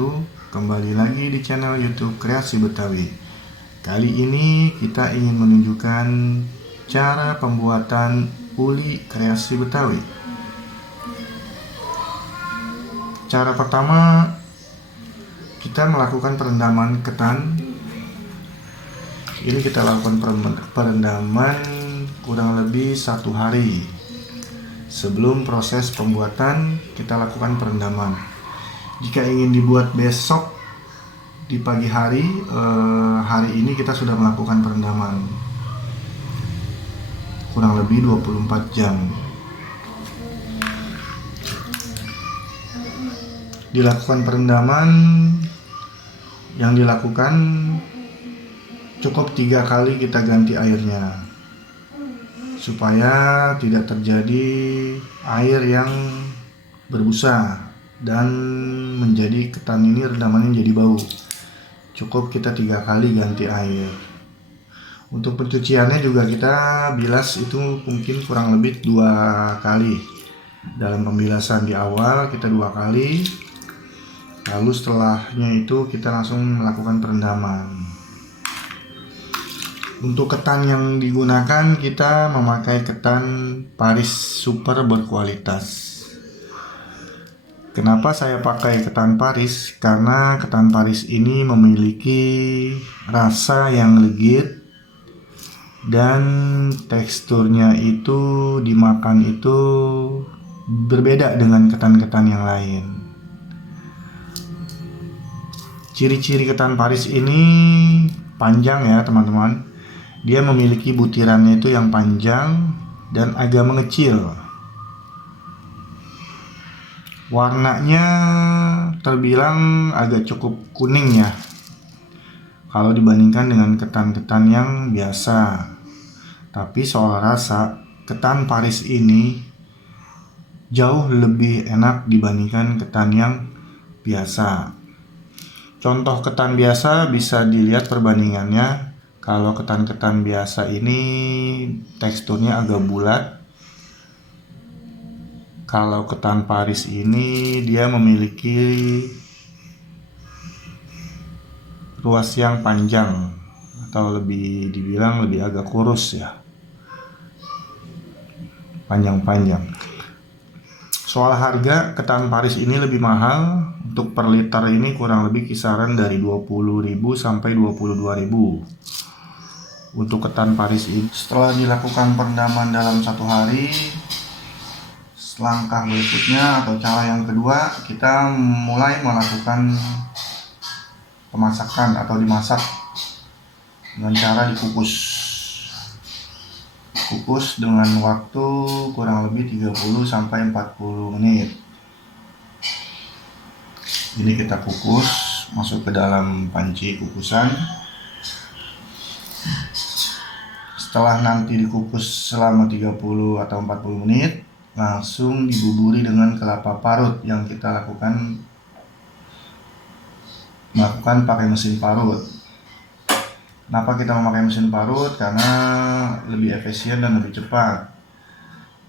wabarakatuh. Kembali lagi di channel YouTube Kreasi Betawi. Kali ini kita ingin menunjukkan cara pembuatan uli kreasi Betawi. Cara pertama, kita melakukan perendaman ketan. Ini kita lakukan perendaman kurang lebih 1 hari. Sebelum proses pembuatan, kita lakukan perendaman. Jika ingin dibuat besok di pagi hari, hari ini kita sudah melakukan perendaman kurang lebih 24 jam. Dilakukan perendaman, yang dilakukan cukup 3 kali kita ganti airnya, supaya tidak terjadi air yang berbusa dan menjadi ketan ini rendamannya jadi bau. Cukup kita 3 kali ganti air. Untuk pencuciannya juga kita bilas itu mungkin kurang lebih 2 kali. Dalam pembilasan di awal kita 2 kali, lalu setelahnya itu kita langsung melakukan perendaman. Untuk ketan yang digunakan, kita memakai ketan Paris Super berkualitas. Kenapa saya pakai ketan Paris? Karena ketan Paris ini memiliki rasa yang legit dan teksturnya itu dimakan itu berbeda dengan ketan-ketan yang lain. Ciri-ciri ketan Paris ini panjang ya teman-teman. Dia memiliki butirannya itu yang panjang dan agak mengecil. Warnanya terbilang agak cukup kuning ya, kalau dibandingkan dengan ketan-ketan yang biasa. Tapi soal rasa, ketan Paris ini jauh lebih enak dibandingkan ketan yang biasa. Contoh ketan biasa bisa dilihat perbandingannya. Kalau ketan-ketan biasa ini teksturnya agak bulat. Kalau ketan Paris ini dia memiliki ruas yang panjang, atau lebih dibilang lebih agak kurus ya, panjang-panjang. Soal harga, ketan Paris ini lebih mahal. Untuk per liter ini kurang lebih kisaran dari 20.000 sampai 22.000. Untuk ketan Paris ini, setelah dilakukan perendaman dalam 1 hari, langkah berikutnya atau cara yang kedua, kita mulai melakukan pemasakan atau dimasak dengan cara dikukus. Kukus dengan waktu kurang lebih 30 sampai 40 menit. Ini kita kukus, masuk ke dalam panci kukusan. Setelah nanti dikukus selama 30 atau 40 menit, langsung dibuburi dengan kelapa parut yang kita lakukan pakai mesin parut. Kenapa kita memakai mesin parut? Karena lebih efisien dan lebih cepat.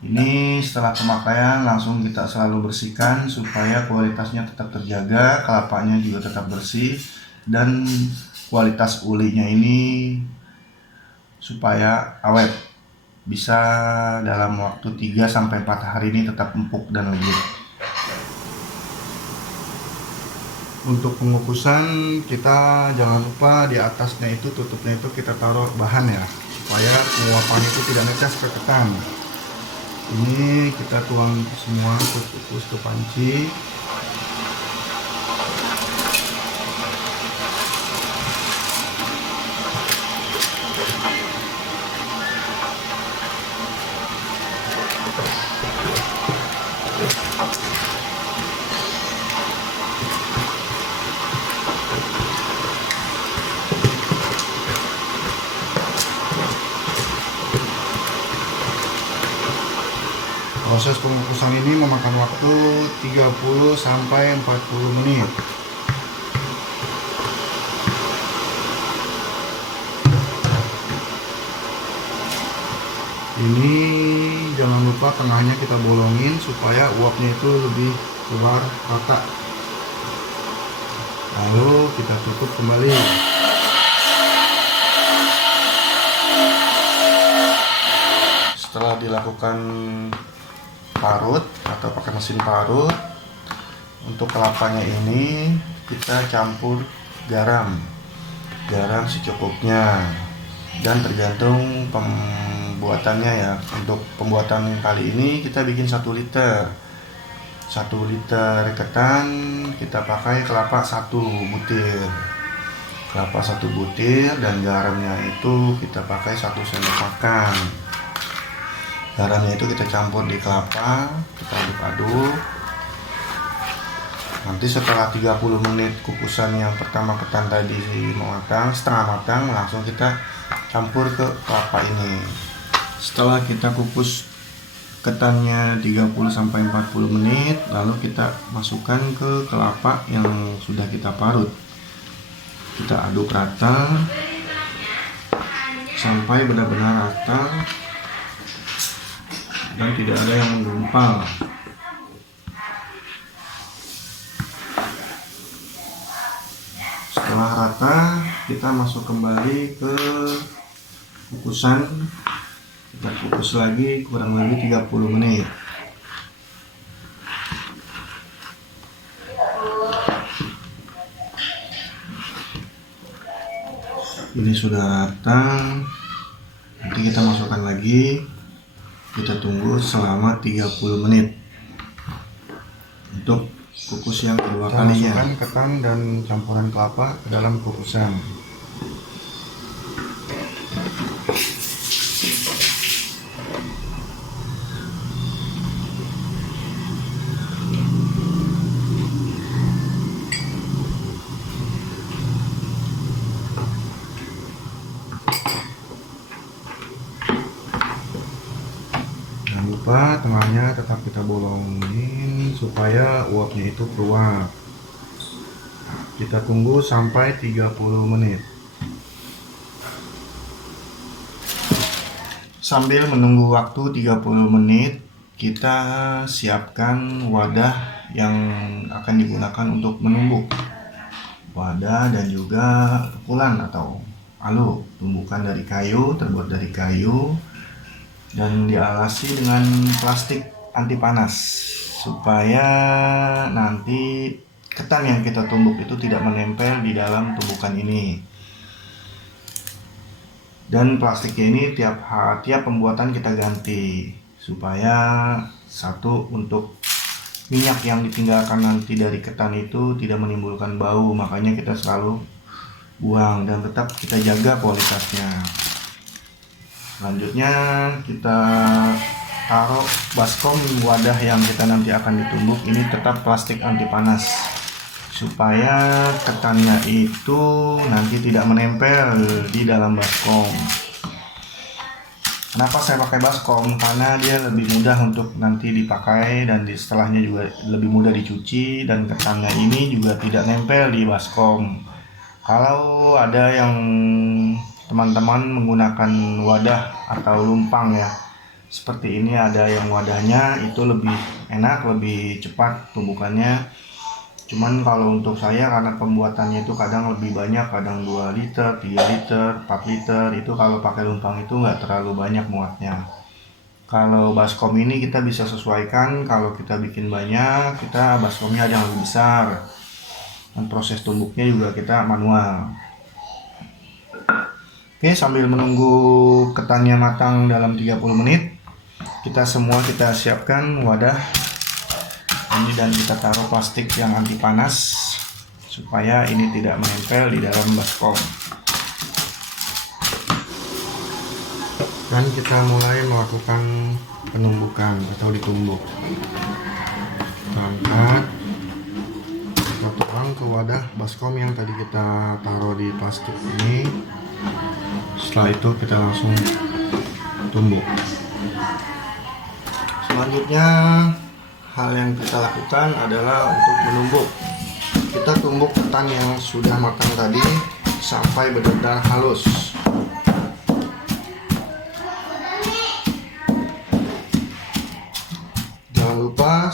Ini setelah pemakaian langsung kita selalu bersihkan supaya kualitasnya tetap terjaga, kelapanya juga tetap bersih, dan kualitas ulinya ini supaya awet. Bisa dalam waktu 3 sampai 4 hari ini tetap empuk dan legit. Untuk pengukusan, kita jangan lupa di atasnya itu, tutupnya itu kita taruh bahan ya, supaya penguapan itu tidak netes ke ketan. Ini kita tuang semua kukus ke panci. Proses pengukusan ini memakan waktu 30 sampai 40 menit. Ini jangan lupa tengahnya kita bolongin supaya uapnya itu lebih keluar rata. Lalu kita tutup kembali. Setelah dilakukan parut atau pakai mesin parut, untuk kelapanya ini kita campur garam secukupnya, dan tergantung pembuatannya ya. Untuk pembuatan kali ini kita bikin 1 liter ketan, kita pakai kelapa 1 butir, dan garamnya itu kita pakai 1 sendok makan. Garamnya itu kita campur di kelapa, kita aduk-aduk. Nanti setelah 30 menit kukusan yang pertama ketan tadi matang, setengah matang, langsung kita campur ke kelapa ini. Setelah kita kukus ketannya 30-40 menit, lalu kita masukkan ke kelapa yang sudah kita parut. Kita aduk rata sampai benar-benar rata dan tidak ada yang menggumpal. Setelah rata, kita masuk kembali ke kukusan. Kita kukus lagi kurang lebih 30 menit. Ini sudah rata. Nanti kita masukkan lagi. Kita tunggu selama 30 menit untuk kukus yang kedua kalinya. Masukkan ketan dan campuran kelapa ke dalam kukusan. Jangan lupa tengahnya tetap kita bolongin supaya uapnya itu keluar. Kita tunggu sampai 30 menit. Sambil menunggu waktu 30 menit, kita siapkan wadah yang akan digunakan untuk menumbuk. Wadah dan juga pukulan atau alu, tumbukan dari kayu, terbuat dari kayu, dan dialasi dengan plastik anti panas supaya nanti ketan yang kita tumbuk itu tidak menempel di dalam tumbukan ini. Dan plastiknya ini tiap pembuatan kita ganti supaya satu, untuk minyak yang ditinggalkan nanti dari ketan itu tidak menimbulkan bau, makanya kita selalu buang dan tetap kita jaga kualitasnya. Selanjutnya kita taruh baskom wadah yang kita nanti akan ditumbuk ini tetap plastik anti panas supaya ketannya itu nanti tidak menempel di dalam baskom. Kenapa saya pakai baskom? Karena dia lebih mudah untuk nanti dipakai dan setelahnya juga lebih mudah dicuci, dan ketannya ini juga tidak nempel di baskom. Kalau ada yang teman-teman menggunakan wadah atau lumpang ya, seperti ini, ada yang wadahnya itu lebih enak, lebih cepat tumbukannya. Cuman kalau untuk saya, karena pembuatannya itu kadang lebih banyak, kadang 2 liter, 3 liter, 4 liter, itu kalau pakai lumpang itu nggak terlalu banyak muatnya. Kalau baskom ini kita bisa sesuaikan, kalau kita bikin banyak, kita baskomnya ada yang lebih besar, dan proses tumbuknya juga kita manual. Oke, sambil menunggu ketannya matang dalam 30 menit, kita siapkan wadah ini dan kita taruh plastik yang anti panas supaya ini tidak menempel di dalam baskom. Dan kita mulai melakukan penumbukan atau ditumbuk. Kita angkat, kita tuang ke wadah baskom yang tadi kita taruh di plastik ini. Setelah itu kita langsung tumbuk. Selanjutnya hal yang kita lakukan adalah untuk menumbuk. Kita tumbuk ketan yang sudah matang tadi sampai benar-benar halus. Jangan lupa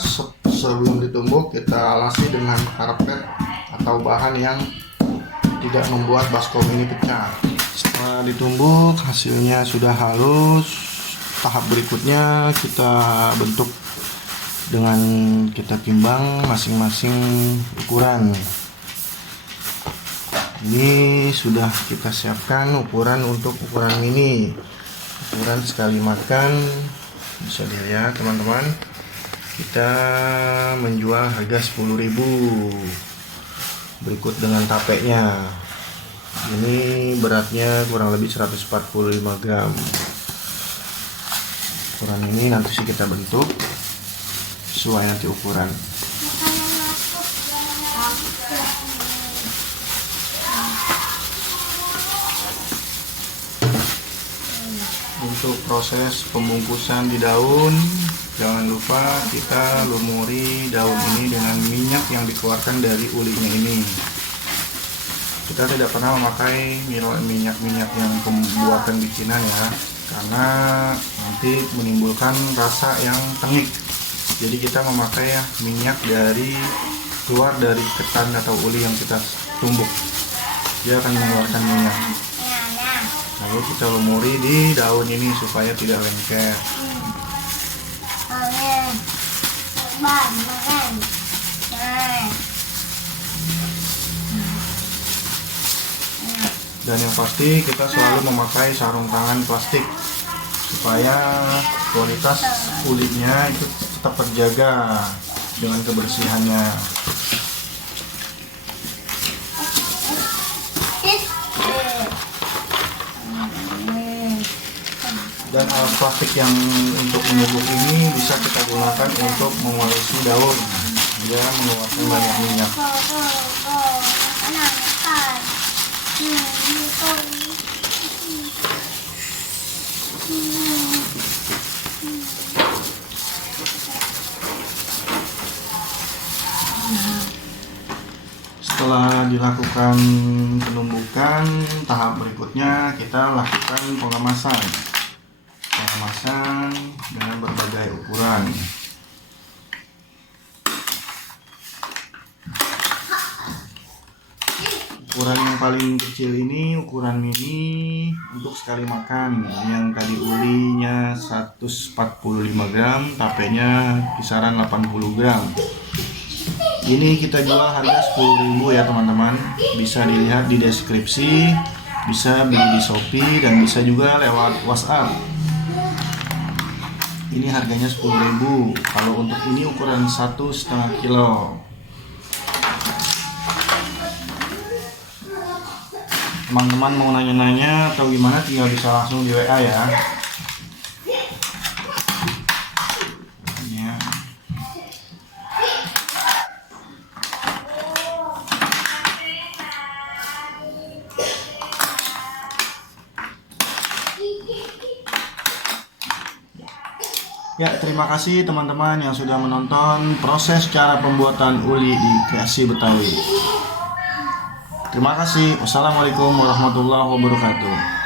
sebelum ditumbuk kita alasi dengan karpet atau bahan yang tidak membuat baskom ini pecah. Setelah ditumbuk hasilnya sudah halus. Tahap berikutnya kita bentuk dengan kita timbang masing-masing ukuran. Ini sudah kita siapkan ukuran untuk ukuran mini, ukuran sekali makan. Bisa dilihat teman-teman, kita menjual harga 10.000. Berikut dengan tapenya. Ini beratnya kurang lebih 145 gram. Ukuran ini nanti sih kita bentuk sesuai nanti ukuran. Untuk proses pembungkusan di daun, jangan lupa kita lumuri daun ini dengan minyak yang dikeluarkan dari ulinya ini. Kita tidak pernah memakai minyak-minyak yang pembuatan bikinan ya, karena nanti menimbulkan rasa yang tengik. Jadi kita memakai minyak keluar dari ketan atau uli yang kita tumbuk. Dia akan mengeluarkan minyak. Lalu kita lumuri di daun ini supaya tidak lengket. Dan yang pasti kita selalu memakai sarung tangan plastik supaya kualitas kulitnya itu tetap terjaga dengan kebersihannya. Dan alat plastik yang untuk menumbuk ini bisa kita gunakan untuk mengolesi daun, dia mengeluarkan banyak minyak. Setelah dilakukan penumbukan, tahap berikutnya kita lakukan pengemasan dengan berbagai ukuran. Ukuran yang paling kecil ini ukuran mini untuk sekali makan, yang tadi ulinya 145 gram, tapenya kisaran 80 gram. Ini kita jual harga 10.000 ya teman-teman. Bisa dilihat di deskripsi, bisa beli di Shopee dan bisa juga lewat WhatsApp. Ini harganya 10.000. Kalau untuk ini ukuran 1,5 kilo. Teman-teman mau nanya-nanya atau gimana, tinggal bisa langsung di WA ya. Ya, terima kasih teman-teman yang sudah menonton proses cara pembuatan uli di Kreasi Betawi. Terima kasih. Wassalamualaikum warahmatullahi wabarakatuh.